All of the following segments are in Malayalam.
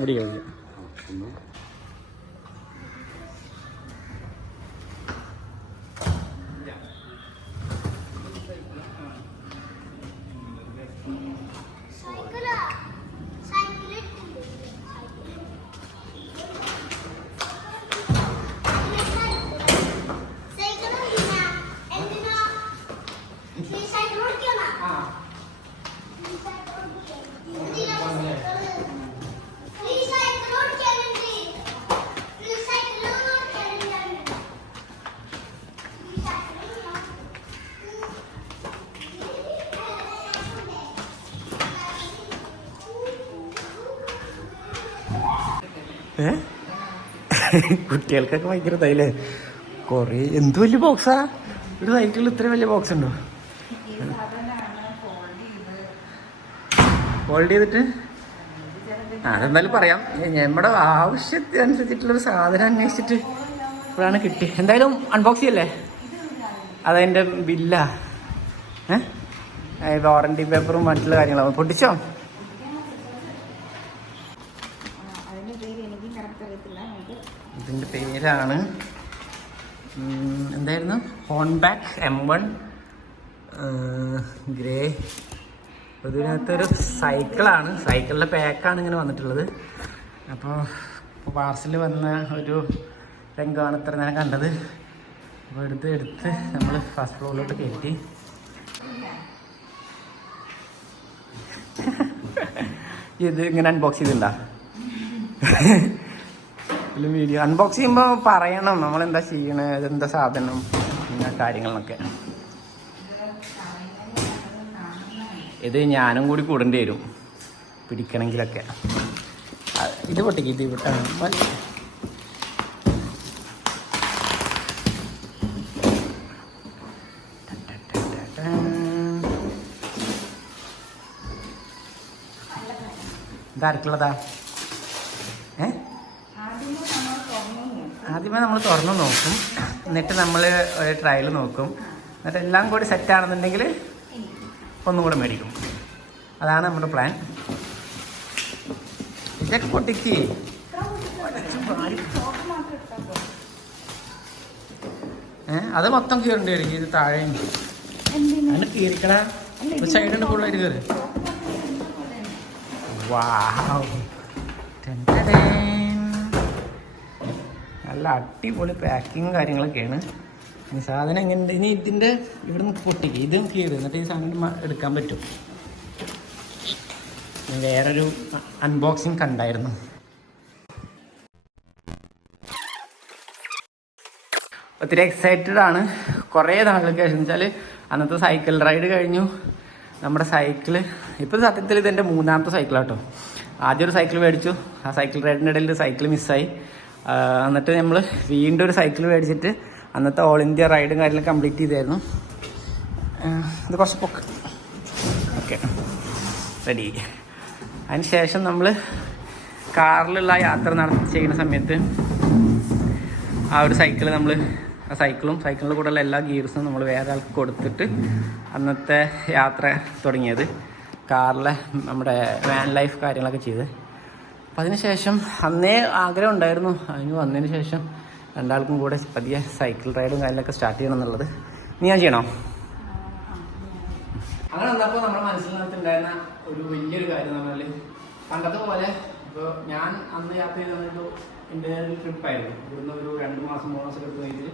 അടിയോ സൈക്കിളാ സൈക്കിൾ സൈക്കിൾ എന്തിനാ എന്തിനാ ഈ സൈക്കിൾ ഓടിക്കണോ ഈ സൈക്കിൾ ഓടിക്കാൻ ഈ സൈക്കിൾ ഓടിക്കാനുണ്ട് ഈ സൈക്കിൾ ഓടിക്കാനുണ്ട് ഈ സൈക്കിൾ ഏ കുട്ടികൾക്കൊക്കെ ഭയങ്കര ഇതായില്ലേ? കൊറേ എന്ത് വലിയ ബോക്സാ ഒരു സൈക്കിളിൽ ഇത്ര വലിയ ബോക്സ് ഉണ്ടോ? ഹോൾഡ് ചെയ്തിട്ട്? അതെന്തായാലും പറയാം. നമ്മുടെ ആവശ്യത്തിനനുസരിച്ചിട്ടുള്ളൊരു സാധനം അന്വേഷിച്ചിട്ട് ഇപ്പോഴാണ് കിട്ടി എന്തായാലും അൺബോക്സ് ചെയ്യല്ലേ? അതതിന്റെ ബില്ലാ ഏ? വാറണ്ടി പേപ്പറും മറ്റുള്ള കാര്യങ്ങളും പൊട്ടിച്ചോ അതിന്റെ പേര് എനിക്ക് കറക്റ്റ് അറിയത്തില്ല നമുക്ക് ഇതിന്റെ പേരാണ് എന്തായിരുന്നു? Hornback M one grey. ഇതിനകത്തൊരു സൈക്കിളാണ്. സൈക്കിളിന്റെ പാക്കാണ് ഇങ്ങനെ വന്നിട്ടുള്ളത്. അപ്പോൾ ഇപ്പോൾ പാർസൽ വന്ന ഒരു രംഗമാണ് ഇത്ര നേരം കണ്ടത്. അപ്പോൾ എടുത്ത് എടുത്ത് നമ്മൾ ഫസ്റ്റ് ഫ്ലോറിലോട്ട് കയറ്റി. ഇത് ഇങ്ങനെ അൺബോക്സ് ചെയ്തിട്ടുണ്ടോ? ഇതിലും വീഡിയോ അൺബോക്സ് ചെയ്യുമ്പോൾ പറയണം നമ്മൾ എന്താ ചെയ്യണേ ഇതെന്താ സാധനം ഇങ്ങനെ കാര്യങ്ങളൊക്കെ. ഇത് ഞാനും കൂടി കൂടേണ്ടി വരും പിടിക്കണമെങ്കിലൊക്കെ. ഇത് പൊട്ടിക്ക് ഇത് വിട്ടാണ് ഇതാർക്കുള്ളതാ ഏ ആദ്യമേ നമ്മൾ തുറന്നു നോക്കും. ആദ്യമേ നമ്മൾ തുറന്ന് നോക്കും. എന്നിട്ട് നമ്മൾ ഒരു ട്രയൽ നോക്കും. എന്നിട്ട് എല്ലാം കൂടി സെറ്റ് ആണെന്നുണ്ടെങ്കിൽ ഒന്നും കൂടെ മേടിക്കും. അതാണ് നമ്മുടെ പ്ലാൻ ഇതൊക്കെ പൊട്ടിക്ക്. അത് മൊത്തം കീറേണ്ടി വരും. ഇത് താഴെ അങ്ങനെ കീറിക്കടാ. സൈഡുണ്ട് ഫുള്ളായിട്ട് കയറി വാവ് നല്ല അടിപൊളി പാക്കിങ് കാര്യങ്ങളൊക്കെയാണ്. ഈ സാധനം എങ്ങനെ ഇനി ഇതിന്റെ ഇവിടെ നിന്ന് പൊട്ടിക്കുക ഇതും കീറി എന്നിട്ട് ഈ സാധനം എടുക്കാൻ പറ്റും. വേറൊരു അൺബോക്സിങ് കണ്ടായിരുന്നു. ഒത്തിരി എക്സൈറ്റഡ് ആണ്. കുറേ നാളുകൾക്ക് ശേഷം. വെച്ചാൽ അന്നത്തെ സൈക്കിൾ റൈഡ് കഴിഞ്ഞു. നമ്മുടെ സൈക്കിൾ ഇപ്പോൾ സത്യത്തിൽ ഇതെന്റെ മൂന്നാമത്തെ സൈക്കിളാട്ടോ ആദ്യം ഒരു സൈക്കിൾ മേടിച്ചു. ആ സൈക്കിൾ റൈഡിന്റെ ഇടയിൽ സൈക്കിൾ മിസ്സായി എന്നിട്ട് നമ്മൾ വീണ്ടും ഒരു സൈക്കിൾ മേടിച്ചിട്ട് അന്നത്തെ ഓൾ ഇന്ത്യ റൈഡും കാര്യങ്ങളും കംപ്ലീറ്റ് ചെയ്തായിരുന്നു. ഇത് കുറച്ച് പൊക്ക്. ഓക്കെ. റെഡി അതിന് ശേഷം നമ്മൾ കാറിലുള്ള യാത്ര നടത്തി ചെയ്യുന്ന സമയത്ത് ആ ഒരു സൈക്കിൾ നമ്മൾ ആ സൈക്കിളും സൈക്കിളിന്റെ കൂടെയുള്ള എല്ലാ ഗിയർസും നമ്മൾ വേറെ ആൾക്ക് കൊടുത്തിട്ട് അന്നത്തെ യാത്ര തുടങ്ങിയത്. കാറിലെ നമ്മുടെ വാൻ ലൈഫ് കാര്യങ്ങളൊക്കെ ചെയ്ത്. അപ്പം അതിനുശേഷം അന്നേ ആഗ്രഹം ഉണ്ടായിരുന്നു അതിന് വന്നതിന് ശേഷം രണ്ടാൾക്കും കൂടെ പതിയെ സൈക്കിൾ റൈഡും കാര്യങ്ങളൊക്കെ സ്റ്റാർട്ട് ചെയ്യണം എന്നുള്ളത്. നീ ഞാൻ ചെയ്യണോ? അങ്ങനെ വന്നപ്പോൾ നമ്മുടെ മനസ്സിനകത്തുണ്ടായിരുന്ന ഒരു വലിയൊരു കാര്യം എന്ന് പറഞ്ഞാൽ പണ്ടത്തെ പോലെ ഇപ്പോൾ ഞാൻ അന്ന് യാത്ര ചെയ്തത് എന്റെ ഒരു ട്രിപ്പായിരുന്നു ഇവിടുന്ന് ഒരു രണ്ട് മാസം മൂന്ന് മാസം എടുത്ത് കഴിഞ്ഞിട്ട്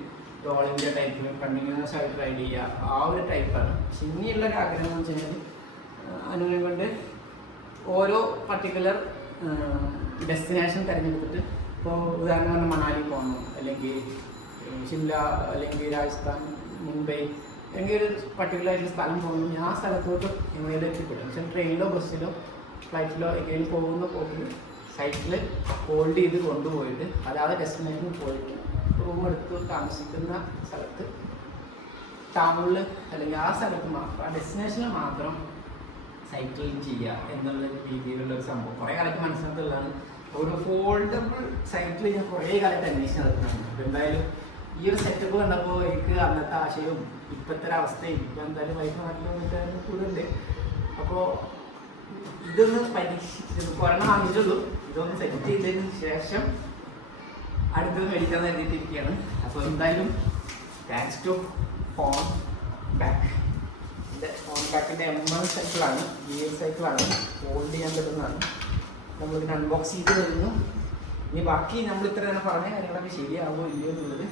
ഓൾ ഇന്ത്യ ടൈപ്പ് കണ്ടിന്യൂസ് ആയിട്ട് റൈഡ് ചെയ്യുക. ആ ഒരു ടൈപ്പാണ് പക്ഷെ ഇനിയുള്ള ഒരു ആഗ്രഹം എന്ന് വെച്ച് കഴിഞ്ഞാൽ അനുവിനെ കൊണ്ട് ഓരോ പർട്ടിക്കുലർ ഡെസ്റ്റിനേഷൻ തിരഞ്ഞെടുത്തിട്ട് ഇപ്പോൾ ഉദാഹരണം പറഞ്ഞാൽ മണാലി പോകണം അല്ലെങ്കിൽ ഷിംല അല്ലെങ്കിൽ രാജസ്ഥാൻ മുംബൈ അല്ലെങ്കിൽ ഒരു പർട്ടിക്കുലർ സ്ഥലം പോകണം. ആ സ്ഥലത്തോട്ട് എങ്ങനെയും എത്തിപ്പെടും പക്ഷേ ട്രെയിനിലോ ബസ്സിലോ ഫ്ലൈറ്റിലോ എങ്ങനെയും പോകുന്ന പോക്കിൽ സൈറ്റിൽ ഹോൾഡ് ചെയ്ത് കൊണ്ടുപോയിട്ട് അതാത് ഡെസ്റ്റിനേഷനിൽ പോയിട്ട് റൂം എടുത്ത് താമസിക്കുന്ന സ്ഥലത്ത് ടൗണിൽ അല്ലെങ്കിൽ ആ സ്ഥലത്ത് മാത്രം ആ ഡെസ്റ്റിനേഷനിൽ മാത്രം സൈക്ലിംഗ് ചെയ്യുക എന്നുള്ള രീതിയിലുള്ള ഒരു സംഭവം. കുറേ കാലത്ത് മനസ്സിലാക്കുള്ളതാണ് ഒരു ഫോൾഡബിൾ സൈക്കിൾ ഞാൻ കുറേ കാലത്ത് അന്വേഷിച്ച് നടക്കുന്നുണ്ട് അപ്പോൾ എന്തായാലും ഈ ഒരു സെറ്റപ്പ് കണ്ടപ്പോൾ എനിക്ക് അന്നത്തെ ആശയവും ഇപ്പോഴത്തെ ഒരു അവസ്ഥയും ഇപ്പം എന്തായാലും വൈഫ് നാട്ടിൽ വന്നിട്ട് കൂടുണ്ട് അപ്പോൾ ഇതൊന്ന് പരീക്ഷിച്ചു ഒരെണ്ണം വാങ്ങിച്ചുള്ളൂ ഇതൊന്ന് സെറ്റ് ചെയ്തതിന് ശേഷം അടുത്തത് മേടിക്കാൻ കരുതിയിട്ടിരിക്കുകയാണ്. അപ്പോൾ എന്തായാലും താങ്ക്സ് ടു ഫോൺ ബാക്ക് ഇത് ഹോൺ ബാക്കിന്റെ എം എം സൈക്കിളാണ് എൽ സൈക്കിളാണ് ഹോൾഡ് ചെയ്യാൻ പറ്റുന്നതാണ്. നമ്മളിതിന് അൺബോക്സ് ചെയ്ത് വരുന്നു ഇനി ബാക്കി നമ്മൾ ഇത്ര നേരം പറഞ്ഞ കാര്യങ്ങളൊക്കെ ശരിയാവുമോ ഇല്ലയോ എന്നുള്ളത്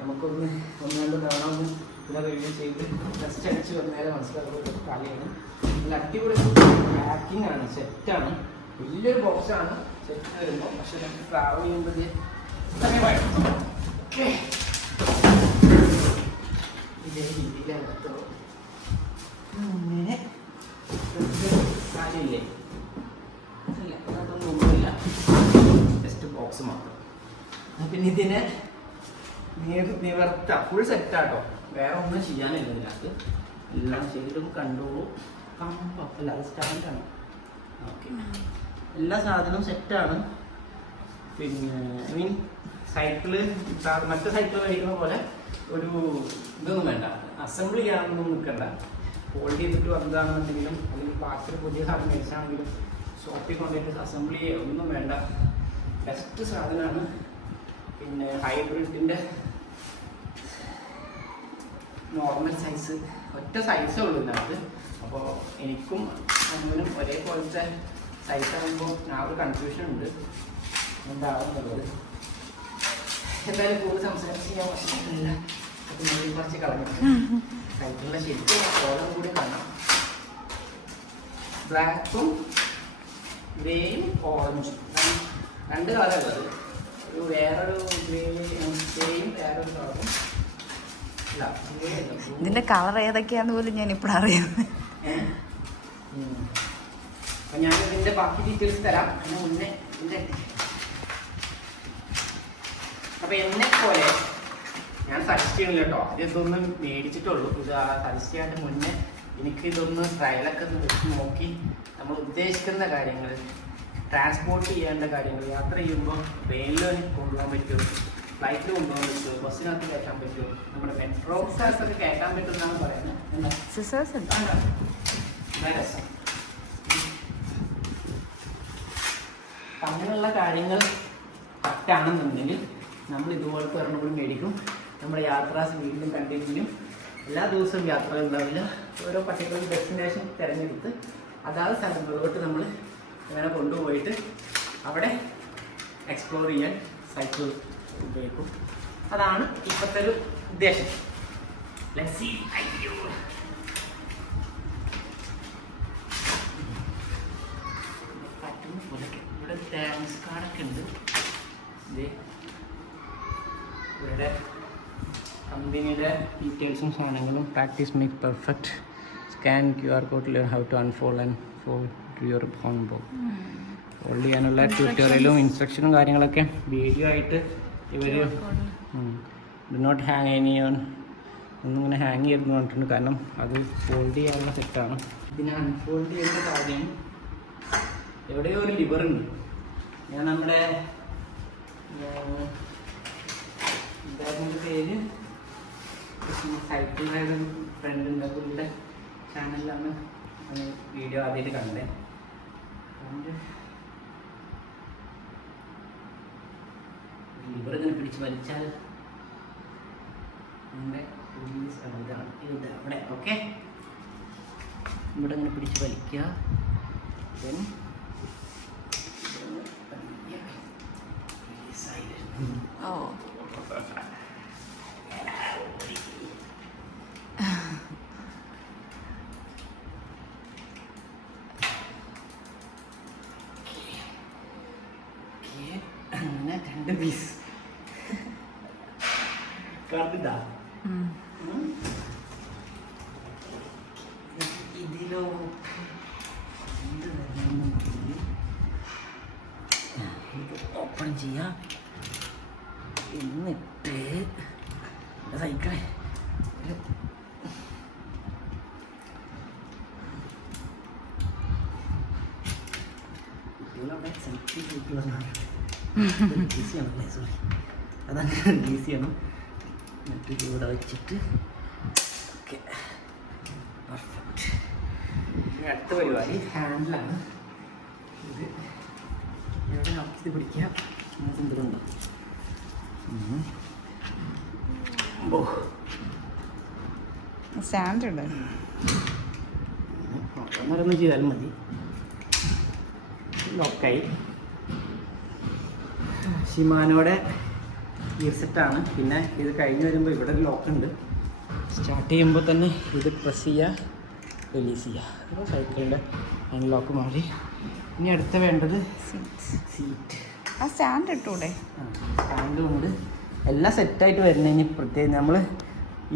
നമുക്കൊന്ന് ഒന്ന് രണ്ട് തവണ ഒന്ന് ഇതൊക്കെ റിവ്യൂ ചെയ്ത് ടെസ്റ്റ് അടിച്ച് വന്നേരം മനസ്സിലാക്കുന്ന കളിയാണ്. നല്ല അടിപൊളി പാക്കിംഗ് ആണ് സെറ്റാണ് വലിയൊരു ബോക്സാണ് സെറ്റ് വരുമ്പോൾ പക്ഷെ നമുക്ക് ട്രാവൽ ചെയ്യുമ്പോൾ ഇതേ രീതിയിലകത്തുള്ളൂ അങ്ങനെ. കാര്യമില്ലേ? ഇല്ല അതൊന്നും ഒന്നുമില്ല. ജസ്റ്റ് ബോക്സ് മാത്രം. പിന്നെ ഇതിനെ നിവർത്താം ഫുൾ സെറ്റാട്ടോ വേറെ ഒന്നും ചെയ്യാനില്ല ഇതിനകത്ത്. എല്ലാം ശരിക്കും കണ്ടോളൂ. കമ്പം അല്ല അത് സ്റ്റാൻഡാണ് ഓക്കെ എല്ലാ സാധനവും സെറ്റാണ് പിന്നെ മീൻ സൈക്കിൾ മറ്റു സൈക്കിൾ മേടിക്കുന്ന പോലെ ഒരു ഇതൊന്നും വേണ്ട. അസംബിൾ ചെയ്യാനൊന്നും നിൽക്കണ്ട ഹോൾഡ് ചെയ്തിട്ട് വന്നതാണെന്നുണ്ടെങ്കിലും അല്ലെങ്കിൽ പാർസൽ പുതിയ സാധനം മേടിച്ചാണെങ്കിലും ഷോപ്പിൽ കൊണ്ടുപോയിട്ട് ചെയ്യുക ഒന്നും വേണ്ട. ബെസ്റ്റ് സാധനമാണ് പിന്നെ ഹൈബ്രിഡിന്റെ നോർമൽ സൈസ് ഒറ്റ സൈസേ ഉള്ളൂ ഇതിനകത്ത്. അപ്പോൾ എനിക്കും അമ്മനും ഒരേപോലത്തെ സൈസ് ആകുമ്പോൾ ഞാൻ ഒരു കൺഫ്യൂഷൻ ഉണ്ട്. എന്താണെന്നുള്ളത് എന്തായാലും കൂടുതൽ സംസാരിച്ച് ഞാൻ വന്നിട്ടില്ല അപ്പോൾ കുറച്ച് കളഞ്ഞു. സൈക്കിളിന്റെ ശരിക്കും കോളം കൂടി കാണാം. ബ്ലാക്കും ഗ്രേയും ഓറഞ്ചും രണ്ട് കളറുള്ളത് ഒരു വേറൊരു ഗ്രേ ഗ്രേയും വേറൊരു കളറും. ഇതിന്റെ കളർ ഏതൊക്കെയാന്ന് പോലും ഞാൻ ഇപ്പോൾ അറിയുന്നത് ഞാൻ ഇതിന്റെ ബാക്കി ഡീറ്റെയിൽസ് തരാം. അതിന് മുന്നേ ഇതിന്റെ അപ്പൊ എന്നെ പോലെ ഞാൻ സജസ്റ്റ് ചെയ്യണില്ല കേട്ടോ അത് ഇതൊന്ന് മേടിച്ചിട്ടുള്ളൂ ഇത് സജസ്റ്റ് ചെയ്യാണ്ട് മുന്നേ എനിക്ക് ഇതൊന്ന് ട്രയലൊക്കെ ഒന്ന് വെച്ച് നോക്കി. നമ്മൾ ഉദ്ദേശിക്കുന്ന കാര്യങ്ങൾ ട്രാൻസ്പോർട്ട് ചെയ്യേണ്ട കാര്യങ്ങൾ യാത്ര ചെയ്യുമ്പോൾ ട്രെയിനിൽ കൊണ്ടുപോകാൻ പറ്റും ഫ്ലൈറ്റിൽ കൊണ്ടുപോകാൻ പറ്റുമോ? ബസ്സിനകത്ത് കയറ്റാൻ പറ്റുമോ? നമ്മുടെ മെട്രോ ഒക്കെ കയറ്റാൻ പറ്റുമെന്നാണ് പറയുന്നത്. അങ്ങനെയുള്ള കാര്യങ്ങൾ പറ്റാണെന്നുണ്ടെങ്കിൽ നമ്മൾ ഇതുപോലത്തെ ഒരെണ്ണം കൂടി മേടിക്കും. നമ്മുടെ യാത്രാ വീണ്ടും കണ്ടിന്യൂ എല്ലാ ദിവസവും യാത്ര ഉണ്ടാവില്ല. ഓരോ പർട്ടിക്കുലർ ഡെസ്റ്റിനേഷൻ തിരഞ്ഞെടുത്ത് അതാത് സ്ഥലങ്ങളിലോട്ട് നമ്മൾ ഇങ്ങനെ കൊണ്ടുപോയിട്ട് അവിടെ എക്സ്പ്ലോർ ചെയ്യാൻ സൈക്കിൾ ഉപയോഗിക്കും. അതാണ് ഇപ്പോഴത്തെ ഒരു ഉദ്ദേശം. Let's see. അയ്യോ പറ്റുന്ന പോലെയൊക്കെ ഇവിടെ താങ്ക്സ് കാർഡൊക്കെ ഉണ്ട് ദേ, ഇവിടെ കമ്പനിയുടെ ഡീറ്റെയിൽസും സാധനങ്ങളും practice make perfect. Scan Q R code learn how to unfold and fold to your phone ബോ ഫോൾഡ് ചെയ്യാനുള്ള ട്യൂട്ടോറിയലും ഇൻസ്ട്രക്ഷനും കാര്യങ്ങളൊക്കെ വീഡിയോ ആയിട്ട് ഇവർ do not hang any on ഒന്നും ഇങ്ങനെ ഹാങ് ചെയ്തെന്ന് പറഞ്ഞിട്ടുണ്ട്. കാരണം അത് ഫോൾഡ് ചെയ്യാനുള്ള സെറ്റാണ് ഇതിനെ അൺഫോൾഡ് ചെയ്യേണ്ട കാര്യം എവിടെയോ ഒരു ലിവർ ഉണ്ട്. ഞാൻ നമ്മുടെ എന്തായിരുന്നു പേര് സൈക്കിൾ റൈഡർ ഫ്രണ്ട് ഉണ്ട്. പുള്ളിയുടെ ചാനലിലാണ് വീഡിയോ ആദ്യമായിട്ട് കണ്ടത് ഇവരിങ്ങനെ പിടിച്ച് വലിച്ചാൽ നമ്മുടെ ഓക്കെ ഇവിടെ ഇങ്ങനെ പിടിച്ച് വലിക്കുക ഇവിടുന്ന് പതിയെ release ആയി വരും. ഓ Okay. അങ്ങനെ രണ്ട് പീസ് കണ്ടിട്ടാ ഉം. ഇതിലോ എന്ത് വരുന്നു ഇത് ഓപ്പൺ ചെയ്യാം എന്നിട്ട് സൈക്കിളെ കുട്ടികളവിടെ സൈക്കിൾ കുട്ടികളാണ് ഈസിയാണല്ലേ സോറി അതങ്ങനെ റിലീസ് ചെയ്യണം എന്നിട്ട് വെച്ചിട്ട് ഓക്കെ പെർഫെക്റ്റ് അടുത്ത പരിപാടി ഹാൻഡിലാണ് ഇത് എവിടെ ഇത് പിടിക്കാം? എന്തെങ്കിലുണ്ടോ ഓ സ്റ്റാൻഡ് ഉണ്ട് ഒന്നരൊന്ന് ചെയ്താലും മതി. ലോക്കായി ഷിമാനോടെ ഗിയർ സെറ്റാണ് പിന്നെ ഇത് കഴിഞ്ഞ് വരുമ്പോൾ ഇവിടെ ഒരു ലോക്ക് ഉണ്ട്. സ്റ്റാർട്ട് ചെയ്യുമ്പോൾ തന്നെ ഇത് പ്രസ് ചെയ്യുക റിലീസ് ചെയ്യുക അപ്പോൾ സൈക്കിളിന്റെ അൺലോക്ക് മാറി ഇനി അടുത്ത വേണ്ടത് സീറ്റ് ആ സ്റ്റാൻഡ് ഇട്ടൂടെ? സ്റ്റാൻഡും എല്ലാം സെറ്റായിട്ട് വരുന്നതിന് പ്രത്യേകം നമ്മൾ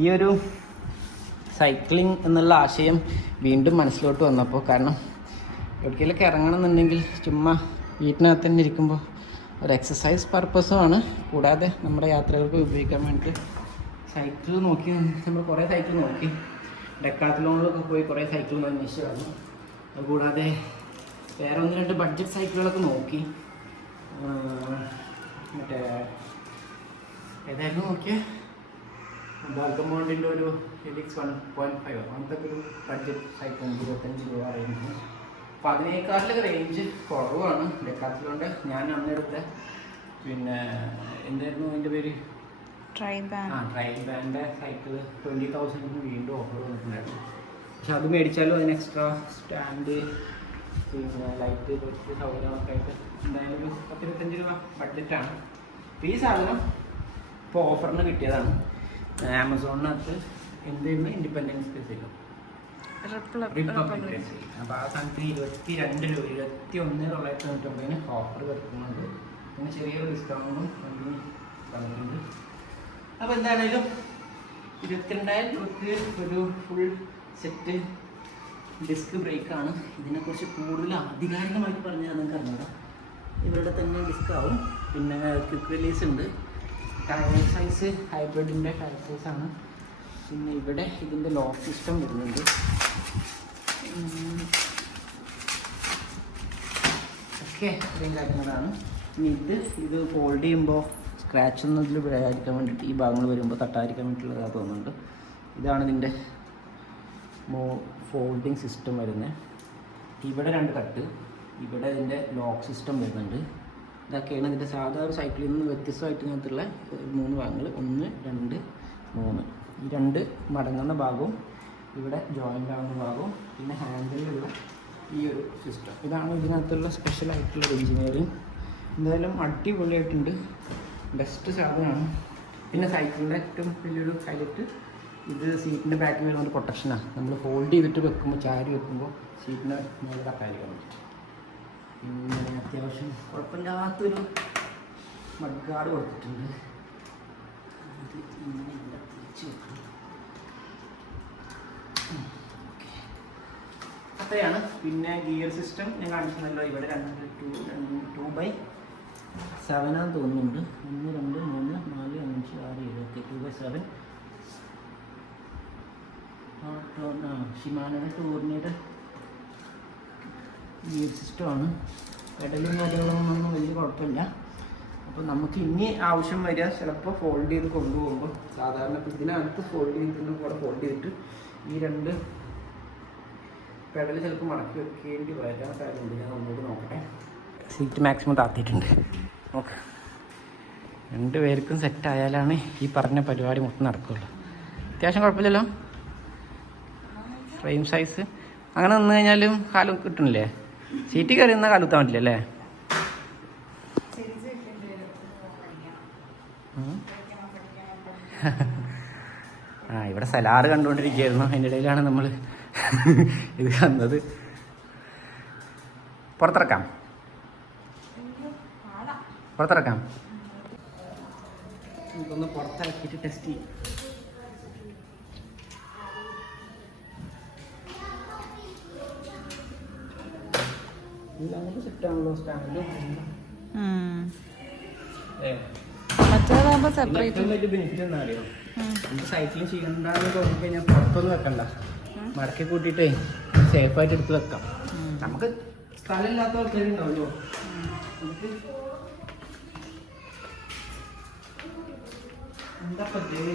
ഈ ഒരു സൈക്ലിംഗ് എന്നുള്ള ആശയം വീണ്ടും മനസ്സിലോട്ട് വന്നപ്പോൾ കാരണം എവിടേക്കെങ്കിലൊക്കെ ഇറങ്ങണം എന്നുണ്ടെങ്കിൽ ചുമ്മാ വീട്ടിനകത്ത് തന്നെ ഇരിക്കുമ്പോൾ ഒരു എക്സസൈസ് പർപ്പസുമാണ് കൂടാതെ നമ്മുടെ യാത്രകൾക്ക് ഉപയോഗിക്കാൻ വേണ്ടിയിട്ട് സൈക്കിൾ നോക്കി നമ്മൾ കുറേ സൈക്കിൾ നോക്കി. ഡെക്കാത്തിലോണിലൊക്കെ പോയി കുറേ സൈക്കിൾ അന്വേഷിച്ച് വന്നു. അതുകൂടാതെ വേറെ ഒന്ന് രണ്ട് ബഡ്ജറ്റ് സൈക്കിളുകളൊക്കെ നോക്കി. മറ്റേ ഏതായിരുന്നു നോക്കിയ? ബാൽക്കമൗണ്ടിന്റെ ഒരു ഫിലിക്സ് വൺ പോയിന്റ് ഫൈവ് അങ്ങനത്തെ ഒരു ബഡ്ജറ്റ് സൈക്കിൾ ഇരുപത്തഞ്ച് രൂപ റേഞ്ച് അപ്പോൾ അതിനേക്കാളിലൊക്കെ റേഞ്ച് കുറവാണ്. ഡെക്കാത്തിലോണ്ട് ഞാൻ അന്നെടുത്ത പിന്നെ എന്തായിരുന്നു അതിന്റെ പേര്? ട്രൈ ആ ട്രൈ ബാൻഡ് സൈക്കിൾ ട്വന്റി തൗസൻഡിന് വീണ്ടും ഓഫർ വന്നിട്ടുണ്ടായിരുന്നു. പക്ഷെ അത് മേടിച്ചാലും അതിന് എക്സ്ട്രാ സ്റ്റാൻഡ് പിന്നെ ലൈറ്റ് കുറച്ച് സൗകര്യങ്ങളൊക്കെ ആയിട്ട് എന്തായാലും ഒരു പത്തിരുപത്തഞ്ച് രൂപ ബഡ്ജറ്റാണ് അപ്പോൾ ഈ സാധനം ഇപ്പോൾ ഓഫറിന് കിട്ടിയതാണ്. ആമസോണിനകത്ത് എന്തായിരുന്നു ഇൻഡിപെൻഡൻസ് ഡേസിലും റിപ്പബ്ലിക് ഡേസിൽ അപ്പോൾ ആ സാധനത്തിന് ഇരുപത്തി രണ്ട് രൂപ ഇരുപത്തി ഒന്ന് തൊള്ളായിരത്തി തൊണ്ണൂറ്റൊമ്പതിന് ഓഫർ കിടക്കുന്നുണ്ട്. പിന്നെ ചെറിയൊരു ഡിസ്കൗണ്ടും തന്നിട്ടുണ്ട് അപ്പോൾ എന്താണേലും ഇരുപത്തിരണ്ടായിരം രൂപക്ക് ഒരു ഫുൾ സെറ്റ് ഡിസ്ക് ബ്രേക്കാണ് ഇതിനെക്കുറിച്ച് കൂടുതൽ ആധികാരികമായിട്ട് പറഞ്ഞാൽ നിങ്ങൾക്ക് അറിഞ്ഞൂടാ. ഇവരുടെ തന്നെ ഡിസ്ക് ആവും. പിന്നെ ക്വിക്ക് റിലീസ് ഉണ്ട്. ടയർ സൈസ് ഹൈബ്രിഡിന്റെ ടയർ സൈസാണ് പിന്നെ ഇവിടെ ഇതിന്റെ ലോക്ക് സിസ്റ്റം വരുന്നുണ്ട്. ഒക്കെ ഇത്രയും കാര്യങ്ങളാണ്. ഇനി ഇത് ഇത് ഫോൾഡ് ചെയ്യുമ്പോൾ സ്ക്രാച്ച് ഒന്നും ഇതിൽ വരാതിരിക്കാൻ വേണ്ടിയിട്ട് ഈ ഭാഗങ്ങൾ വരുമ്പോൾ തട്ടാതിരിക്കാൻ വേണ്ടിയിട്ടുള്ളതാണ് തോന്നുന്നുണ്ട്. ഇതാണ് ഇതിന്റെ മോ ഫോൾഡിങ് സിസ്റ്റം വരുന്നത് ഇവിടെ രണ്ട് കട്ട് ഇവിടെ ഇതിന്റെ ലോക്ക് സിസ്റ്റം വരുന്നുണ്ട്. ഇതൊക്കെയാണ് ഇതിന്റെ സാധാ ഒരു സൈക്കിളിൽ നിന്ന് വ്യത്യസ്തമായിട്ട് ഇങ്ങനത്തുള്ള മൂന്ന് ഭാഗങ്ങൾ. ഒന്ന് രണ്ട് മൂന്ന്. ഈ രണ്ട് മടങ്ങുന്ന ഭാഗവും ഇവിടെ ജോയിന്റ് ആവുന്ന ഭാഗവും പിന്നെ ഹാൻഡിലുള്ള ഈ ഒരു സിസ്റ്റം ഇതാണ് ഇതിനകത്തുള്ള സ്പെഷ്യൽ ആയിട്ടുള്ള എഞ്ചിനീയറിങ് എന്തായാലും അടിപൊളിയായിട്ടുണ്ട്. ബെസ്റ്റ് സാധനമാണ്. പിന്നെ സൈക്കിളിന്റെ ഏറ്റവും വലിയൊരു ഹൈലൈറ്റ് ഇത് സീറ്റിന്റെ ബാക്കിൽ വരുന്ന ഒരു പ്രൊട്ടക്ഷനാണ് നമ്മൾ ഹോൾഡ് ചെയ്തിട്ട് വെക്കുമ്പോൾ ചാരി വെക്കുമ്പോൾ സീറ്റിന് മേലെ തട്ടായിരിക്കാൻ പറ്റും പിന്നെ അത്യാവശ്യം കുഴപ്പമില്ലാത്തൊരു മഡ് ഗാർഡ് കൊടുത്തിട്ടുണ്ട്. ഇത് ഇങ്ങനെ ഇവിടെ അത്രയാണ്. പിന്നെ ഗിയർ സിസ്റ്റം ഞാൻ കാണിച്ചിട്ടുണ്ടല്ലോ. ഇവിടെ രണ്ട് ടു ടു ബൈ സെവനാന്ന് തോന്നുന്നുണ്ട്. ഒന്ന് രണ്ട് മൂന്ന് നാല് അഞ്ച് ആറ് ഏഴ്. ഓക്കെ ടു ബൈ സെവൻ ഷിമാനയുടെ ടൂറിനയുടെ ഗിയർ സിസ്റ്റമാണ് കടലും കാര്യങ്ങളൊന്നും വലിയ കുഴപ്പമില്ല. അപ്പോൾ നമുക്ക് ഇനി ആവശ്യം വരിക. ചിലപ്പോൾ ഫോൾഡ് ചെയ്ത് കൊണ്ടുപോകുമ്പോൾ സാധാരണ ഇപ്പോൾ ഇതിനകത്ത് ഫോൾഡ് ചെയ്തിട്ട് കൂടെ ഫോൾഡ് ചെയ്തിട്ട് ഈ രണ്ട് പെഡൽ ചിലപ്പോൾ മടക്കി വെക്കേണ്ടി വരാൻ കാര്യമുണ്ട് ഞാൻ ഒന്നുകൂടി നോക്കട്ടെ. സീറ്റ് മാക്സിമം താത്തിയിട്ടുണ്ട്. നോക്ക്. രണ്ട് പേർക്കും സെറ്റ് ആയാലാണ് ഈ പറഞ്ഞ പരിപാടി മൊത്തം നടക്കുള്ളൂ. അത്യാവശ്യം കുഴപ്പമില്ലല്ലോ? ഫ്രെയിം സൈസ് അങ്ങനെ നിന്ന് കഴിഞ്ഞാലും കാലം കിട്ടണില്ലേ സീറ്റിൽ കയറി നിന്നാൽ കാലുത്താൻ പറ്റില്ല അല്ലേ? ആ ഇവിടെ സലാറ് കണ്ടുകൊണ്ടിരിക്കുകയായിരുന്നു. അതിന്റെ ഇടയിലാണ് നമ്മൾ ഇത് വന്നത് പുറത്തിറക്കാം. പുറത്തിറക്കാം. നമുക്കൊന്ന് പുറത്തിറക്കിയിട്ട് ടെസ്റ്റ് മറ്റേതാകുമ്പോ സെപ്പറേറ്റ് ബെനിഫിറ്റ് എന്താ അറിയോ സൈക്ലിംഗ് ചെയ്യണ്ടെന്ന് തോന്നി കഴിഞ്ഞാൽ പുറത്തൊന്നും വെക്കണ്ട. മടക്കി കൂട്ടിയിട്ട് സേഫായിട്ട് എടുത്ത് വെക്കാം. നമുക്ക് സ്ഥലമില്ലാത്ത ആൾക്കാരുണ്ടാവല്ലോ നമുക്ക് എന്താ പറ്റിയത്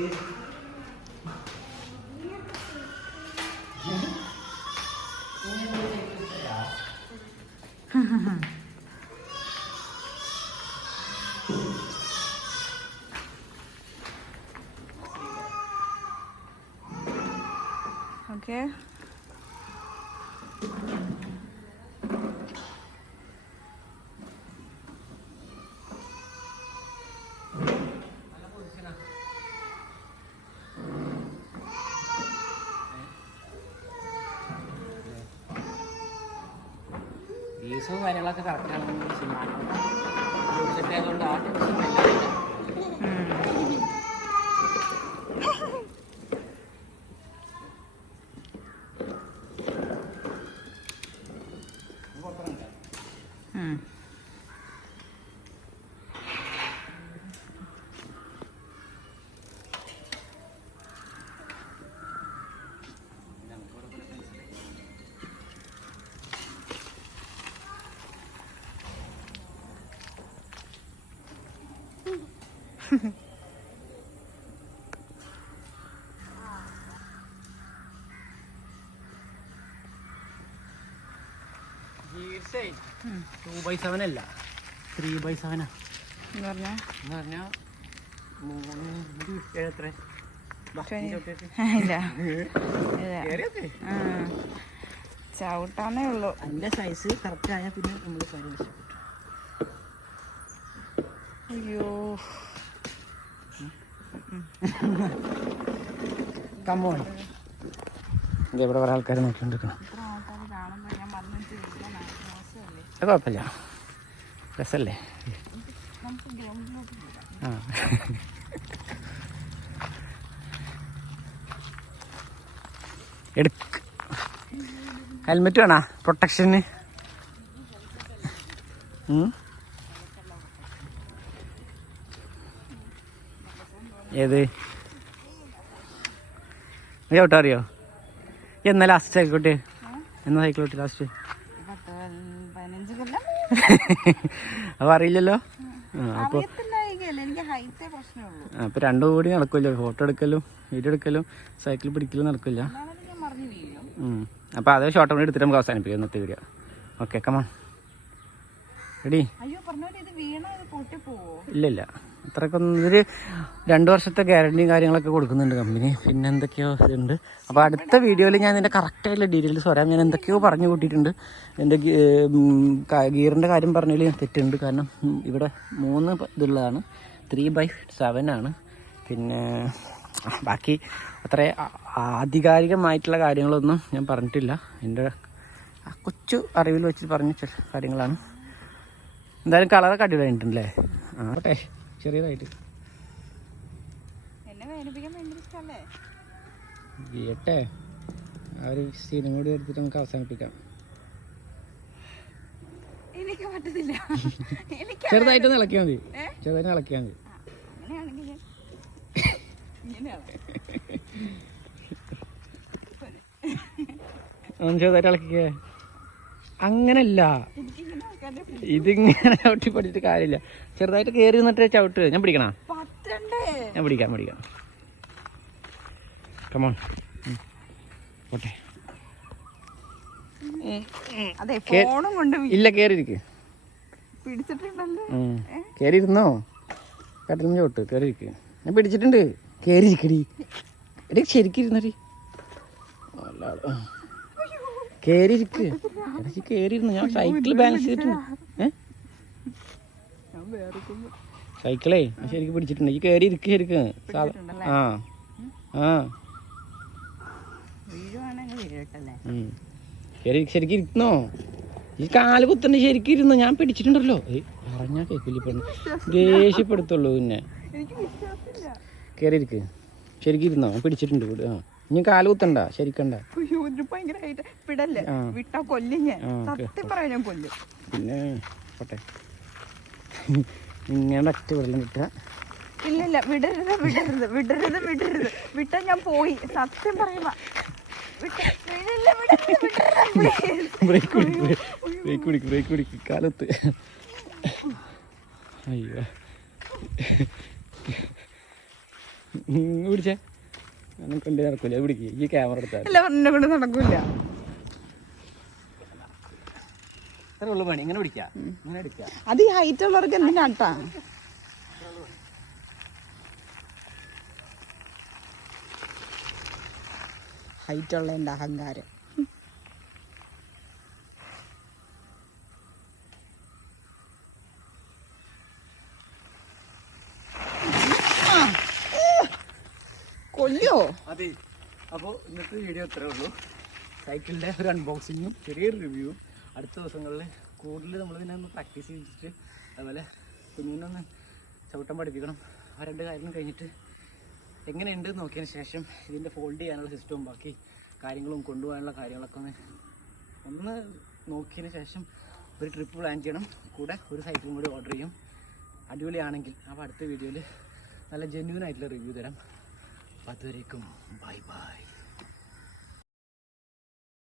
ഫീസും കാര്യങ്ങളൊക്കെ കറക്റ്റാണ് സെറ്റ് ആയതുകൊണ്ട് ആ ടെൻഷൻ ടു ബൈ സെവൻ അല്ല. ത്രീ ബൈ സെവനാ എന്ന് പറഞ്ഞാൽ എന്ന് പറഞ്ഞാൽ മൂന്ന് ഇത് കിട്ടിയത് എത്ര ബാ, Twenty. ഇങ്ങ് ചവിട്ടിയിട്ട്. ഇല്ല. ഇല്ല. കേറിയോക്ക്. ആ. ചവിട്ടാന്നേ ഉള്ളു. അതിന്റെ സൈസ് കറക്റ്റ് ആയാൽ പിന്നെ നമ്മൾ കാര്യം അയ്യോ. കമ്മോൺ ഇവിടെ കുറെ ആൾക്കാർ നോക്കിക്കൊണ്ടിരിക്കണം അത് കുഴപ്പമില്ല. പോകാം ആ. എടുക്ക്. ഹെൽമെറ്റ് വേണോ? പ്രൊട്ടക്ഷന്. ഏത്? ചവിട്ടാ അറിയോ? എന്നാ ലാസ്റ്റ് സൈക്കിളോട്ട് എന്നാ സൈക്കിളോട്ട് ലാസ്റ്റ് അപ്പൊ അറിയില്ലല്ലോ? അപ്പൊ അപ്പൊ രണ്ടും കൂടി നടക്കില്ല ഫോട്ടോ എടുക്കലും വീഡിയോ എടുക്കലും സൈക്കിൾ പിടിക്കലും നടക്കില്ല. അപ്പൊ അത് ഷോർട്ട് കൂടി എടുത്തിട്ട് നമുക്ക് അവസാനിപ്പിക്കാം. ഇന്നത്തെ വീഡിയോ ഓക്കെ കമാ റെഡി ഇല്ല ഇല്ല. അത്രക്കൊന്നും ഇതൊരു രണ്ട് വർഷത്തെ ഗ്യാരണ്ടിയും കാര്യങ്ങളൊക്കെ കൊടുക്കുന്നുണ്ട് കമ്പനി പിന്നെ എന്തൊക്കെയോ ഇതുണ്ട്. അപ്പോൾ അടുത്ത വീഡിയോയിൽ ഞാൻ ഇതിന്റെ കറക്റ്റായിട്ടുള്ള ഡീറ്റെയിൽസ് പറയാം. ഞാൻ എന്തൊക്കെയോ പറഞ്ഞു കൂട്ടിയിട്ടുണ്ട്. എന്റെ ഗിയറിന്റെ കാര്യം പറഞ്ഞതിൽ ഞാൻ തെറ്റുണ്ട്. കാരണം ഇവിടെ മൂന്ന് ഇതുള്ളതാണ്. ത്രീ ബൈ സെവൻ ആണ്. പിന്നെ ബാക്കി അത്ര ആധികാരികമായിട്ടുള്ള കാര്യങ്ങളൊന്നും ഞാൻ പറഞ്ഞിട്ടില്ല. എന്റെ കൊച്ചു അറിവിൽ വെച്ച് പറഞ്ഞ കാര്യങ്ങളാണ്. എന്തായാലും കളറൊക്കെ അടിപൊളിയായിട്ടുണ്ടല്ലേ ആ ഓട്ടെ ചെറിയതായിട്ട്. ചെയ്യട്ടെ ആ ഒരു സീനും കൂടി എടുത്തിട്ട് നമുക്ക് അവസാനിപ്പിക്കാം. ചെറുതായിട്ട് ഇളക്കിയാൽ മതി. ചെറുതായിട്ട് ഇളക്കിയാൽ മതി. ഒന്ന് ചെറുതായിട്ട് ഇളക്കിക്കേ. അങ്ങനല്ല. ഇതിങ്ങനെ ചവിട്ടി പഠിച്ചിട്ട് കാര്യമില്ല. ചെറുതായിട്ട് കയറി നിന്നിട്ട് ചവിട്ട്. ഞാൻ പിടിക്കണോ? ഞാൻ പിടിക്കാം പിടിക്കാം. കമോൺ ഓട്ടെ ഇല്ല കേറിയിരിക്ക്. കേറിയിരുന്നോ? കട്ടിൽ കട്ടിലും ചോട്ട് കേറിയിരിക്ക്. ഞാൻ പിടിച്ചിട്ടുണ്ട്. കേറിയിരിക്കടി. എടി ശരിക്കും ഇരുന്നടി കയറിയിരിക്ക് ഇടയ്ക്ക് കയറിയിരുന്നു ഞാൻ സൈക്കിൾ ബാലൻസ് ചെയ്തിട്ടുണ്ട്. ഏ. സൈക്കിളേ ശരിക്കും പിടിച്ചിട്ടുണ്ട്. ഈ കയറി ഇരിക്കും ശരിക്കും? ആ. ആ. കയറി ശരിക്കും ഇരിക്കുന്നോ? ഈ കാൽ കുത്തണ്ട് ശരിക്കും ഇരുന്നു? ഞാൻ പിടിച്ചിട്ടുണ്ടല്ലോ. ഏയ് പറഞ്ഞാ കേൾക്കില്ല ഇപ്പൊ. ദേഷ്യപ്പെടുത്തുള്ളൂ പിന്നെ. കയറി ഇരിക്ക്. ശരിക്കും ഇരുന്നോ? ഞാൻ പിടിച്ചിട്ടുണ്ട്. ആ. ഇനി കാലുകുത്തണ്ട ശരിക്കണ്ട. പിന്നെ പോട്ടെ. ഇങ്ങനെ ഒറ്റ വെള്ളം കിട്ടുക. ഇല്ല ഇല്ല വിടരുത് വിടരുത് വിടരുത് വിടരുത്. വിട്ട ഞാൻ പോയി. സത്യം പറയുമ്പോ വിട്ട- വിടില്ല, വിടരുത്, വിടരുത്, please. ബ്രേക്ക് പിടിക്ക് ബ്രേക്ക് പിടിക്ക് ബ്രേക്ക് പിടിക്ക് കാലത്ത്. അയ്യോ. പിടിച്ചേ കൊണ്ട് നടക്കൂല. പിടിക്ക്. ഈ ക്യാമറ എടുത്താൽ ഇല്ല എന്നെ കൊണ്ട് നടക്കൂല. ഇത്രേ ഉള്ളു പണി. ഇങ്ങനെ പിടിക്കാം. ഇങ്ങനെ എടുക്കുക അത് ഈ ഹൈറ്റ് ഉള്ളവർക്ക് എന്തിനാട്ടാ ഹൈറ്റ് ഉള്ള എന്റെ അഹങ്കാരം. കൊല്ലോ അതെ. അപ്പോൾ ഇന്നത്തെ വീഡിയോ ഇത്രേ ഉള്ളൂ. സൈക്കിളിന്റെ ഒരു അൺബോക്സിങ്ങും ചെറിയൊരു റിവ്യൂവും അടുത്ത ദിവസങ്ങളിൽ കൂടുതൽ നമ്മൾ ഇതിനെ ഒന്ന് പ്രാക്ടീസ് ചെയ്തിട്ട് അതുപോലെ കുഞ്ഞിനൊന്ന് ചവിട്ടം പഠിപ്പിക്കണം. ആ രണ്ട് കാര്യം കഴിഞ്ഞിട്ട് എങ്ങനെയുണ്ട് നോക്കിയതിന് ശേഷം ഇതിന്റെ ഫോൾഡ് ചെയ്യാനുള്ള സിസ്റ്റവും ബാക്കി കാര്യങ്ങളും കൊണ്ടുപോകാനുള്ള കാര്യങ്ങളൊക്കെ ഒന്ന് ഒന്ന് നോക്കിയതിന് ശേഷം ഒരു ട്രിപ്പ് പ്ലാൻ ചെയ്യണം. കൂടെ ഒരു സൈക്കിളും കൂടി ഓർഡർ ചെയ്യും. അടിപൊളിയാണെങ്കിൽ. അപ്പോൾ അടുത്ത വീഡിയോയിൽ നല്ല ജെന്യൂൻ ആയിട്ടുള്ള റിവ്യൂ തരാം. അപ്പോൾ അതുവരേക്കും ബൈ ബൈ